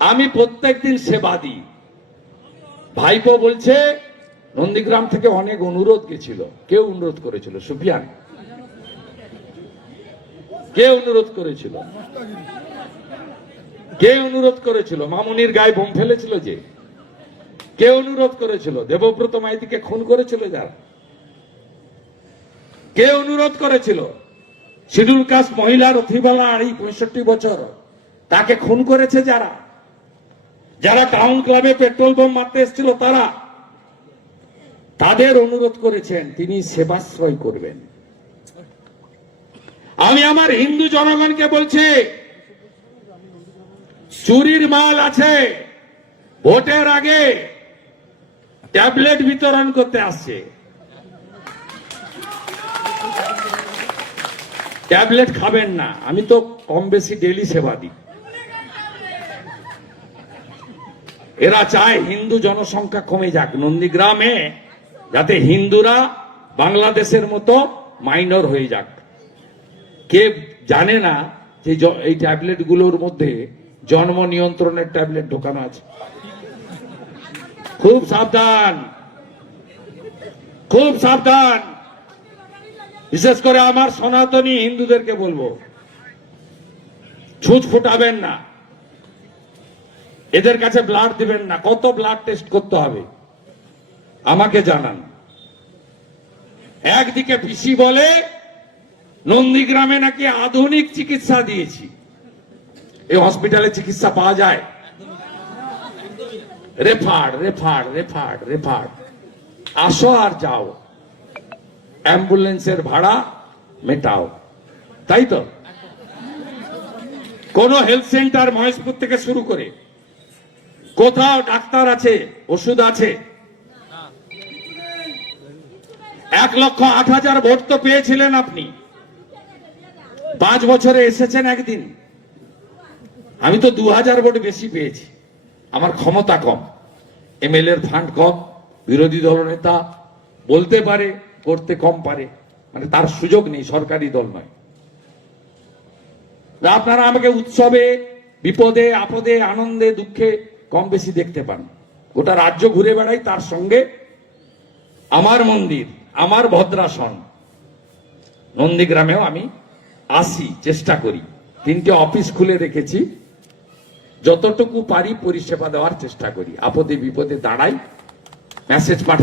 আমি প্রত্যেকদিন সেবা দিই। ভাইপো বলছে নন্দীগ্রাম থেকে অনেক অনুরোধ গেছিল। কেউ অনুরোধ করেছিল? সুফিয়ান কে অনুরোধ করেছিল? কে অনুরোধ করেছিল? মামুনির গায়ে বোম ফেলেছিল যে কে অনুরোধ করেছিল? দেবব্রত মাইতিকে খুন করেছিল যারা, কে অনুরোধ করেছিল? শিডিউল কাস্ট মহিলার অথিবালা 65 বছর, তাকে খুন করেছে যারা, যারা টাউন ক্লাবে পেট্রোল বোম মারতে এসেছিল তারা, তাদের অনুরোধ করেছেন তিনি সেবাশ্রয় করবেন। আমি আমার হিন্দু জনগণকে বলছি, চুরির মাল আছে, ভোটের আগে ট্যাবলেট বিতরণ করতে আসছে। ট্যাবলেট খাবেন না। আমি তো কম বেশি ডেলি সেবা দিই। এরা চায় হিন্দু জনসংখ্যা কমে যাক নন্দীগ্রামে, যাতে হিন্দুরা বাংলাদেশের মতো মাইনর হয়ে যাক। কে জানে না যে এই ট্যাবলেট গুলোর মধ্যে জন্ম নিয়ন্ত্রণের ট্যাবলেট ঢোকানো আছে। খুব সাবধান, খুব সাবধান। বিশেষ করে আমার সনাতনী হিন্দুদেরকে বলবো, ছুঁচ ফুটাবেন না, এদের কাছে ব্লাড দিবেন না। কত ব্লাড টেস্ট করতে হবে আমাকে জানান। একদিকে পিসি বলে নন্দীগ্রামে নাকি আধুনিক চিকিৎসা দিয়েছি। এই হসপিটালে চিকিৎসা পাওয়া যায়? Referred referred referred referred. আসো আর যাও, অ্যাম্বুলেন্সের ভাড়া মেটাও, তাই তো? কোন হেলথ সেন্টার মহেশপুর থেকে শুরু করে কোথাও ডাক্তার আছে, ওষুধ আছে? 1,08,000 ভোট তো পেয়েছিলেন আপনি, 5 বছরে এসেছেন একদিন। আমি তো 2,000 ভোট বেশি পেয়েছি। আমার ক্ষমতা কম, এমএলএ এর ফান্ড কম, বিরোধী দলনেতা বলতে পারে, করতে কম পারে, মানে তার সুযোগ নেই, সরকারি দল নয়। আপনারা আমাকে উৎসবে, বিপদে, আপদে, আনন্দে, দুঃখে কম বেশি দেখতে পান। গোটা রাজ্য ঘুরে বেড়াই, তার সঙ্গে আমার মন্দির, আমার ভদ্রাসন নন্দীগ্রামেও আমি আসি, চেষ্টা করি। 3টে অফিস খুলে রেখেছি, যতটুকু পারি পরিষেবা দেওয়ার চেষ্টা করি। আপদে বিপদে দাঁড়াই, মেসেজ পাঠাই।